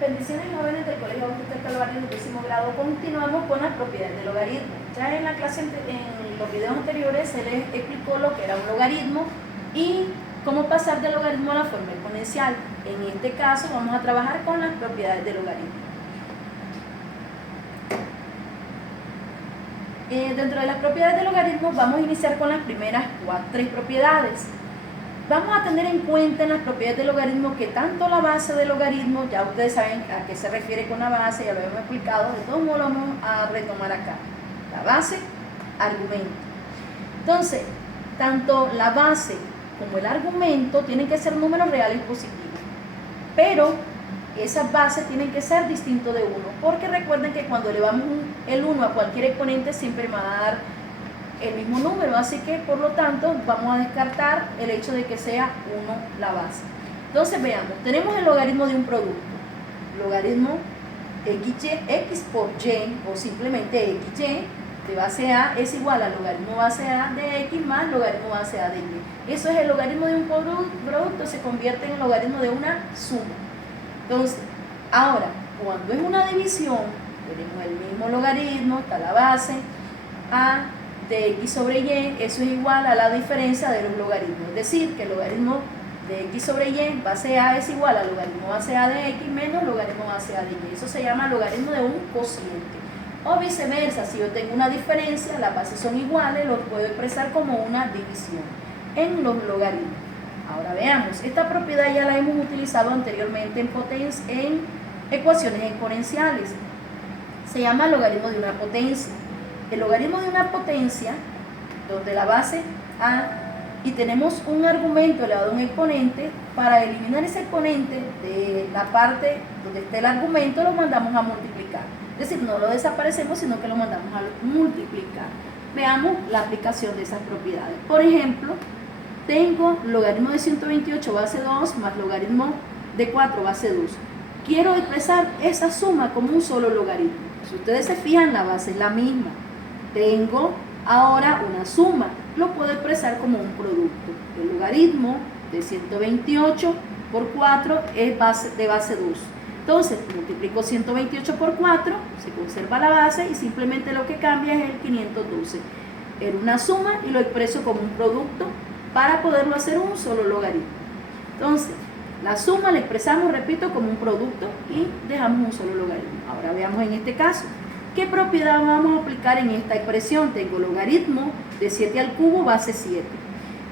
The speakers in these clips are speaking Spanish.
Bendiciones jóvenes del Colegio Bautista del Calvario del 10º grado. Continuamos con las propiedades del logaritmo. Ya en la clase, en los videos anteriores, se les explicó lo que era un logaritmo y cómo pasar del logaritmo a la forma exponencial. En este caso vamos a trabajar con las propiedades del logaritmo. Dentro de las propiedades del logaritmo vamos a iniciar con las primeras tres propiedades. Vamos a tener en cuenta en las propiedades del logaritmo que tanto la base del logaritmo, ya ustedes saben a qué se refiere con la base, ya lo hemos explicado, de todos modos lo vamos a retomar acá. La base, argumento. Entonces, tanto la base como el argumento tienen que ser números reales positivos, pero esas bases tienen que ser distintos de 1, porque recuerden que cuando elevamos el 1 a cualquier exponente siempre va a dar el mismo número, así que por lo tanto vamos a descartar el hecho de que sea 1 la base. Entonces veamos, tenemos el logaritmo de un producto, logaritmo x por y o simplemente xy de base a es igual al logaritmo base a de x más logaritmo base a de y. Eso es el logaritmo de un producto, se convierte en el logaritmo de una suma. Entonces, ahora, cuando es una división, tenemos el mismo logaritmo, está la base a de x sobre y, eso es igual a la diferencia de los logaritmos, es decir, que el logaritmo de x sobre y base a es igual al logaritmo base a de x menos logaritmo base a de y. Eso se llama logaritmo de un cociente. O viceversa, si yo tengo una diferencia, las bases son iguales, lo puedo expresar como una división en los logaritmos. Ahora veamos, esta propiedad ya la hemos utilizado anteriormente en ecuaciones exponenciales. Se llama logaritmo de una potencia. El logaritmo de una potencia, donde la base a y tenemos un argumento elevado a un exponente, para eliminar ese exponente de la parte donde está el argumento lo mandamos a multiplicar. Es decir, no lo desaparecemos, sino que lo mandamos a multiplicar. Veamos la aplicación de esas propiedades. Por ejemplo, tengo logaritmo de 128 base 2 más logaritmo de 4 base 2. Quiero expresar esa suma como un solo logaritmo. Si ustedes se fijan, la base es la misma. Tengo ahora una suma, lo puedo expresar como un producto. El logaritmo de 128 por 4 es de base 2. Entonces, multiplico 128 por 4, se conserva la base y simplemente lo que cambia es el 512. Era una suma y lo expreso como un producto para poderlo hacer un solo logaritmo. Entonces, la suma la expresamos, repito, como un producto y dejamos un solo logaritmo. Ahora veamos en este caso. ¿Qué propiedad vamos a aplicar en esta expresión? Tengo logaritmo de 7 al cubo base 7.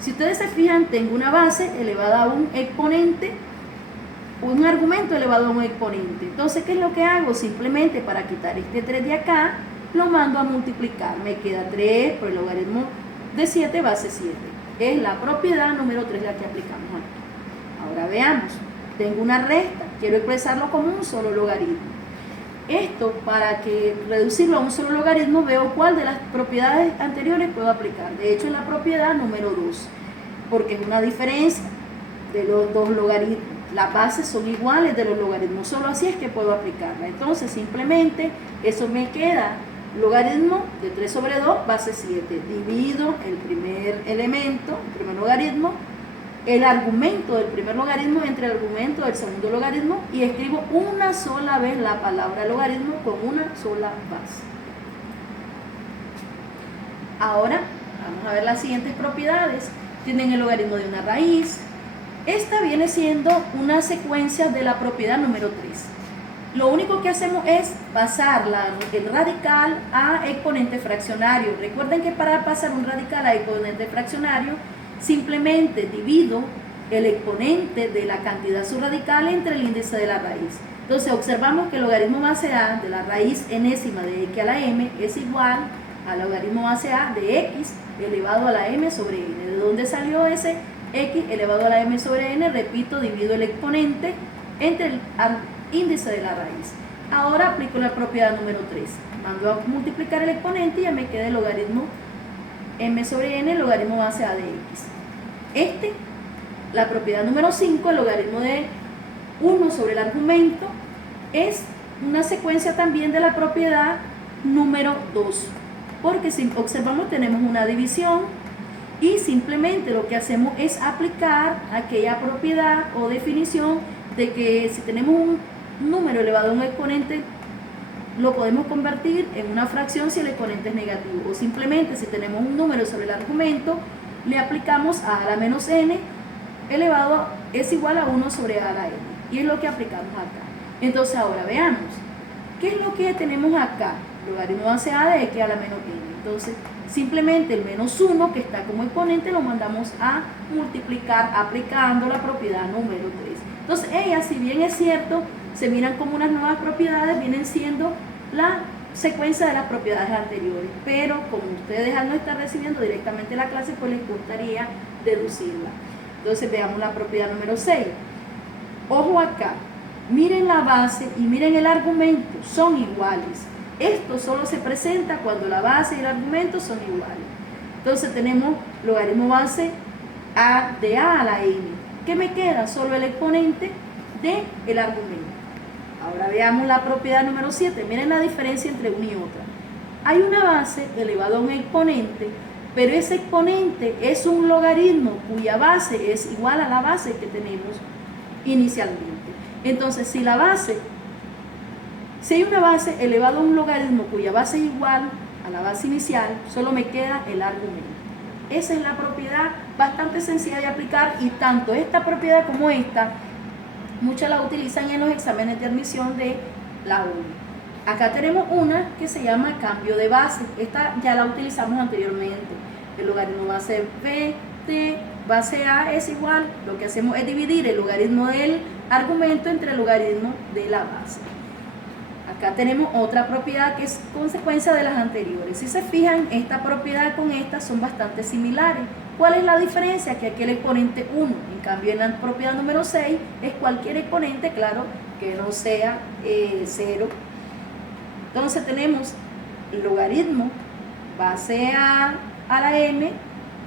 Si ustedes se fijan, tengo una base elevada a un exponente, un argumento elevado a un exponente. Entonces, ¿qué es lo que hago? Simplemente para quitar este 3 de acá, lo mando a multiplicar. Me queda 3 por el logaritmo de 7 base 7. Es la propiedad número 3 la que aplicamos aquí. Ahora veamos, tengo una resta, quiero expresarlo como un solo logaritmo. Esto, para que reducirlo a un solo logaritmo, veo cuál de las propiedades anteriores puedo aplicar. De hecho, es la propiedad número 2, porque es una diferencia de los dos logaritmos. Las bases son iguales de los logaritmos, solo así es que puedo aplicarla. Entonces, simplemente, eso me queda logaritmo de 3 sobre 2, base 7. Divido el primer elemento, el primer logaritmo, el argumento del primer logaritmo entre el argumento del segundo logaritmo y escribo una sola vez la palabra logaritmo con una sola base. Ahora vamos a ver las siguientes propiedades. Tienen el logaritmo de una raíz. Esta viene siendo una secuencia de la propiedad número 3. Lo único que hacemos es pasar el radical a exponente fraccionario. Recuerden que para pasar un radical a exponente fraccionario, simplemente divido el exponente de la cantidad subradical entre el índice de la raíz. Entonces observamos que el logaritmo base a de la raíz enésima de x a la m es igual al logaritmo base a de x elevado a la m sobre n. ¿De dónde salió ese x elevado a la m sobre n? Repito, divido el exponente entre el índice de la raíz. Ahora aplico la propiedad número 3. Mando a multiplicar el exponente y ya me queda el logaritmo m sobre n, el logaritmo base a de x. La propiedad número 5, el logaritmo de 1 sobre el argumento, es una secuencia también de la propiedad número 2, porque si observamos tenemos una división y simplemente lo que hacemos es aplicar aquella propiedad o definición de que si tenemos número elevado a un exponente lo podemos convertir en una fracción si el exponente es negativo, o simplemente si tenemos un número sobre el argumento, le aplicamos a la menos n elevado es igual a 1 sobre a a la n, y es lo que aplicamos acá. Entonces ahora veamos, ¿qué es lo que tenemos acá? Logaritmo base a de x a la menos n. Entonces simplemente el menos 1 que está como exponente lo mandamos a multiplicar aplicando la propiedad número 3. Entonces ellas, si bien es cierto, se miran como unas nuevas propiedades, vienen siendo la secuencia de las propiedades anteriores, pero como ustedes al no estar recibiendo directamente la clase, pues les gustaría deducirla. Entonces veamos la propiedad número 6. Ojo acá, miren la base y miren el argumento, son iguales. Esto solo se presenta cuando la base y el argumento son iguales. Entonces tenemos logaritmo base a de a a la n. ¿Qué me queda? Solo el exponente del argumento. Ahora veamos la propiedad número 7. Miren la diferencia entre una y otra. Hay una base elevada a un exponente, pero ese exponente es un logaritmo cuya base es igual a la base que tenemos inicialmente. Entonces, si hay una base elevada a un logaritmo cuya base es igual a la base inicial, solo me queda el argumento. Esa es la propiedad bastante sencilla de aplicar, y tanto esta propiedad como esta, muchas la utilizan en los exámenes de admisión de la UNI. Acá tenemos una que se llama cambio de base. Esta ya la utilizamos anteriormente. El logaritmo base b de base a es igual, lo que hacemos es dividir el logaritmo del argumento entre el logaritmo de la base. Acá tenemos otra propiedad que es consecuencia de las anteriores. Si se fijan, esta propiedad con esta son bastante similares. ¿Cuál es la diferencia? Que aquí el exponente 1, en cambio en la propiedad número 6 es cualquier exponente, claro, que no sea 0. Entonces tenemos el logaritmo base a la n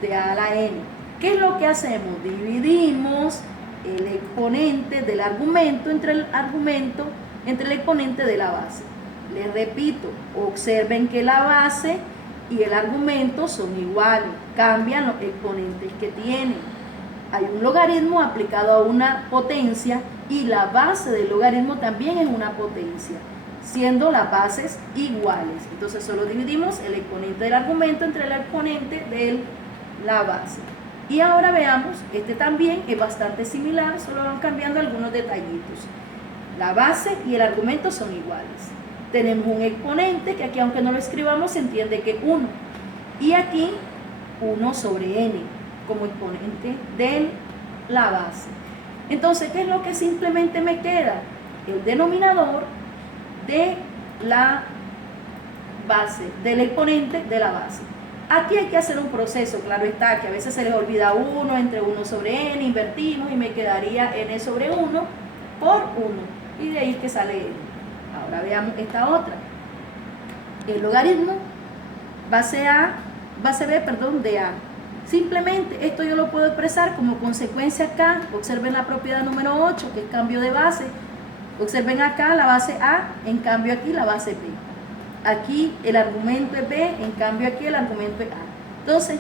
de a la n. ¿Qué es lo que hacemos? Dividimos el exponente del argumento entre el exponente de la base. Les repito, observen que la base y el argumento son iguales, cambian los exponentes que tienen. Hay un logaritmo aplicado a una potencia y la base del logaritmo también es una potencia, siendo las bases iguales. Entonces solo dividimos el exponente del argumento entre el exponente de la base. Y ahora veamos, este también es bastante similar, solo van cambiando algunos detallitos. La base y el argumento son iguales. Tenemos un exponente que aquí, aunque no lo escribamos, se entiende que es 1. Y aquí 1 sobre n como exponente de la base. Entonces, ¿qué es lo que simplemente me queda? El denominador de la base, del exponente de la base. Aquí hay que hacer un proceso, claro está, que a veces se les olvida 1 entre 1 sobre n, invertimos y me quedaría n sobre 1 por 1. Y de ahí que sale n. Ahora veamos esta otra. El logaritmo base b de a. Simplemente esto yo lo puedo expresar como consecuencia acá. Observen la propiedad número 8, que es cambio de base. Observen acá la base a, en cambio aquí la base b. Aquí el argumento es b, en cambio aquí el argumento es a. Entonces,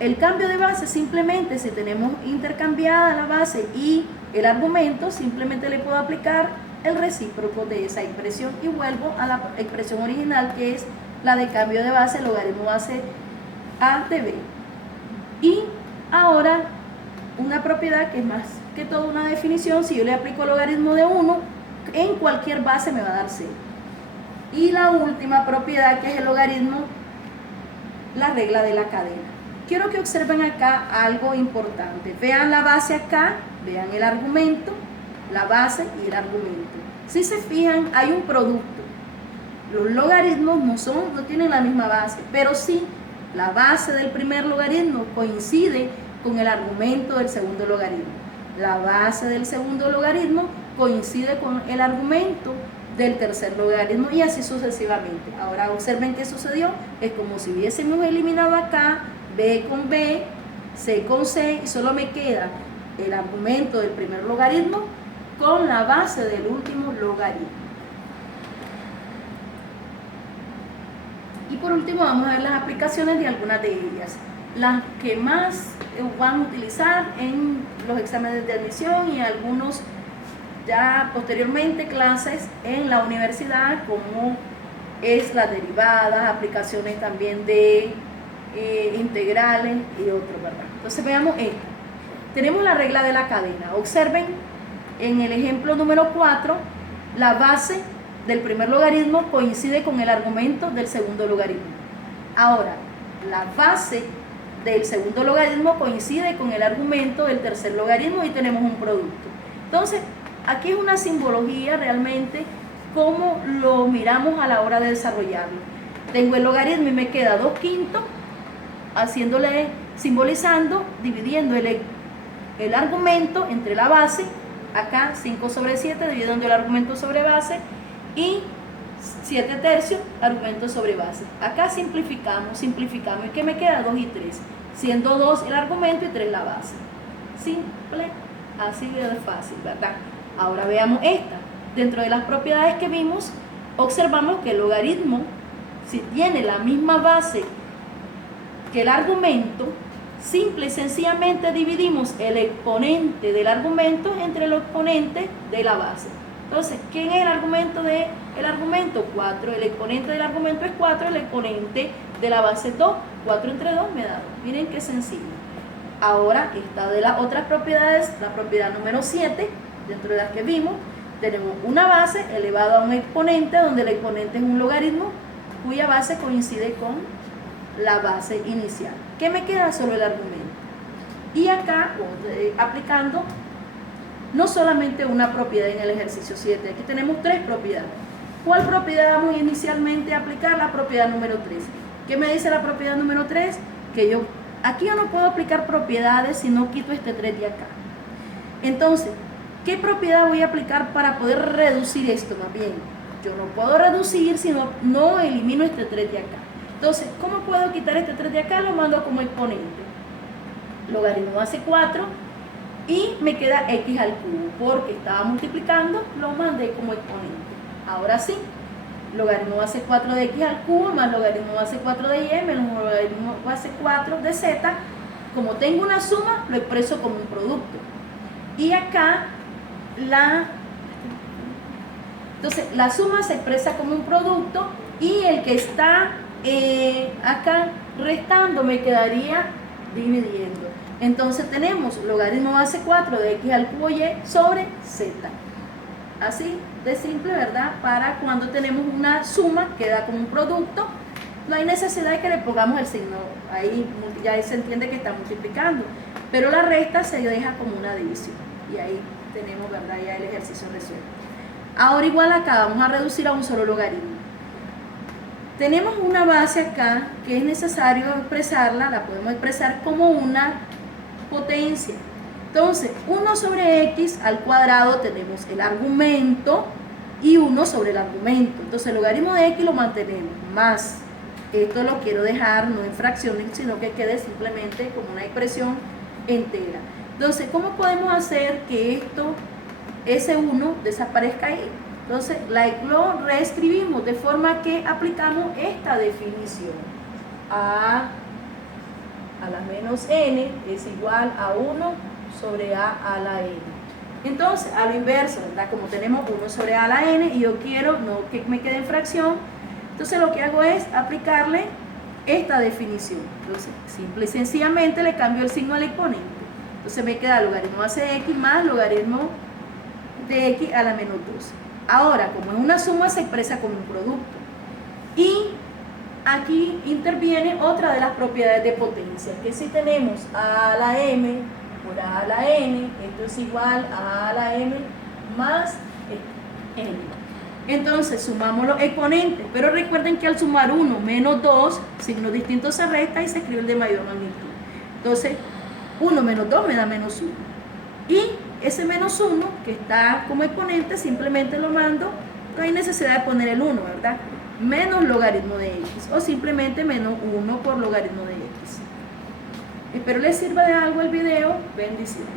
el cambio de base simplemente, si tenemos intercambiada la base y el argumento, simplemente le puedo aplicar el recíproco de esa expresión y vuelvo a la expresión original, que es la de cambio de base, logaritmo base a de b. Y ahora una propiedad que es más que todo una definición. Si yo le aplico el logaritmo de 1 en cualquier base me va a dar 0. Y la última propiedad, que es el logaritmo, la regla de la cadena. Quiero que observen acá algo importante. Vean la base acá, vean el argumento, la base y el argumento. Si se fijan, hay un producto. Los logaritmos no tienen la misma base, pero sí la base del primer logaritmo coincide con el argumento del segundo logaritmo. La base del segundo logaritmo coincide con el argumento del tercer logaritmo y así sucesivamente. Ahora observen qué sucedió. Es como si hubiésemos eliminado acá b con b, c con c, y solo me queda el argumento del primer logaritmo con la base del último logaritmo. Y por último vamos a ver las aplicaciones de algunas de ellas. Las que más van a utilizar en los exámenes de admisión y algunos ya posteriormente clases en la universidad como es las derivadas, aplicaciones también de integrales y otros, ¿verdad? Entonces veamos esto. Tenemos la regla de la cadena. Observen en el ejemplo número 4, la base del primer logaritmo coincide con el argumento del segundo logaritmo. Ahora, la base del segundo logaritmo coincide con el argumento del tercer logaritmo y tenemos un producto. Entonces, aquí es una simbología realmente cómo lo miramos a la hora de desarrollarlo. Tengo el logaritmo y me queda 2/5, haciéndole, simbolizando, dividiendo el argumento entre la base, acá 5/7, dividiendo el argumento sobre base, y 7/3, argumento sobre base. Acá simplificamos, y ¿qué me queda? 2 y 3, siendo 2 el argumento y 3 la base. Simple, así de fácil, ¿verdad? Ahora veamos esta. Dentro de las propiedades que vimos, observamos que el logaritmo, si tiene la misma base que el argumento, simple y sencillamente dividimos el exponente del argumento entre los exponentes de la base. Entonces, ¿quién es el argumento del argumento? 4. El exponente del argumento es 4, el exponente de la base es 2. 4 entre 2 me da 2. Miren qué sencillo. Ahora, esta de las otras propiedades, la propiedad número 7, dentro de las que vimos, tenemos una base elevada a un exponente, donde el exponente es un logaritmo cuya base coincide con la base inicial. ¿Qué me queda? Solo el argumento. Y acá, aplicando no solamente una propiedad en el ejercicio 7, aquí tenemos 3 propiedades. ¿Cuál propiedad vamos inicialmente a aplicar? La propiedad número 3. ¿Qué me dice la propiedad número 3? Que aquí yo no puedo aplicar propiedades si no quito este 3 de acá. Entonces, ¿qué propiedad voy a aplicar para poder reducir esto? Más bien, yo no puedo reducir si no elimino este 3 de acá. Entonces, ¿cómo puedo quitar este 3 de acá? Lo mando como exponente. Logaritmo hace 4 y me queda x al cubo, porque estaba multiplicando, lo mandé como exponente. Ahora sí, logaritmo hace 4 de x al cubo más logaritmo hace 4 de y menos logaritmo hace 4 de z. Como tengo una suma, lo expreso como un producto. Y acá entonces la suma se expresa como un producto y el que está acá restando me quedaría dividiendo. Entonces tenemos logaritmo base 4 de x al cubo y sobre z. Así de simple, ¿verdad? Para cuando tenemos una suma, queda como un producto, no hay necesidad de que le pongamos el signo. Ahí ya se entiende que está multiplicando. Pero la resta se deja como una división. Y ahí tenemos, ¿verdad? Ya el ejercicio resuelto. Ahora igual acá vamos a reducir a un solo logaritmo. Tenemos una base acá que es necesario expresarla, la podemos expresar como una potencia. Entonces, 1 sobre x al cuadrado tenemos el argumento y 1 sobre el argumento. Entonces, el logaritmo de x lo mantenemos, más esto lo quiero dejar no en fracciones, sino que quede simplemente como una expresión entera. Entonces, ¿cómo podemos hacer que ese 1 desaparezca ahí? Entonces, lo reescribimos de forma que aplicamos esta definición. A la menos n es igual a 1 sobre a la n. Entonces, a lo inverso, ¿verdad? Como tenemos 1 sobre a la n y yo quiero no que me quede en fracción, entonces lo que hago es aplicarle esta definición. Entonces, simple y sencillamente le cambio el signo al exponente. Entonces me queda logaritmo base de x más logaritmo de x a la menos 2. Ahora, como es una suma, se expresa como un producto. Y aquí interviene otra de las propiedades de potencia, que si tenemos a a la m por a a la n, esto es igual a la m más n. Entonces sumamos los exponentes, pero recuerden que al sumar 1 menos 2, signos distintos se resta y se escribe el de mayor magnitud. Entonces 1 menos 2 me da menos 1. Y ese menos 1 que está como exponente simplemente lo mando, no hay necesidad de poner el 1, ¿verdad? Menos logaritmo de x o simplemente menos 1 por logaritmo de x. Espero les sirva de algo el video. Bendiciones.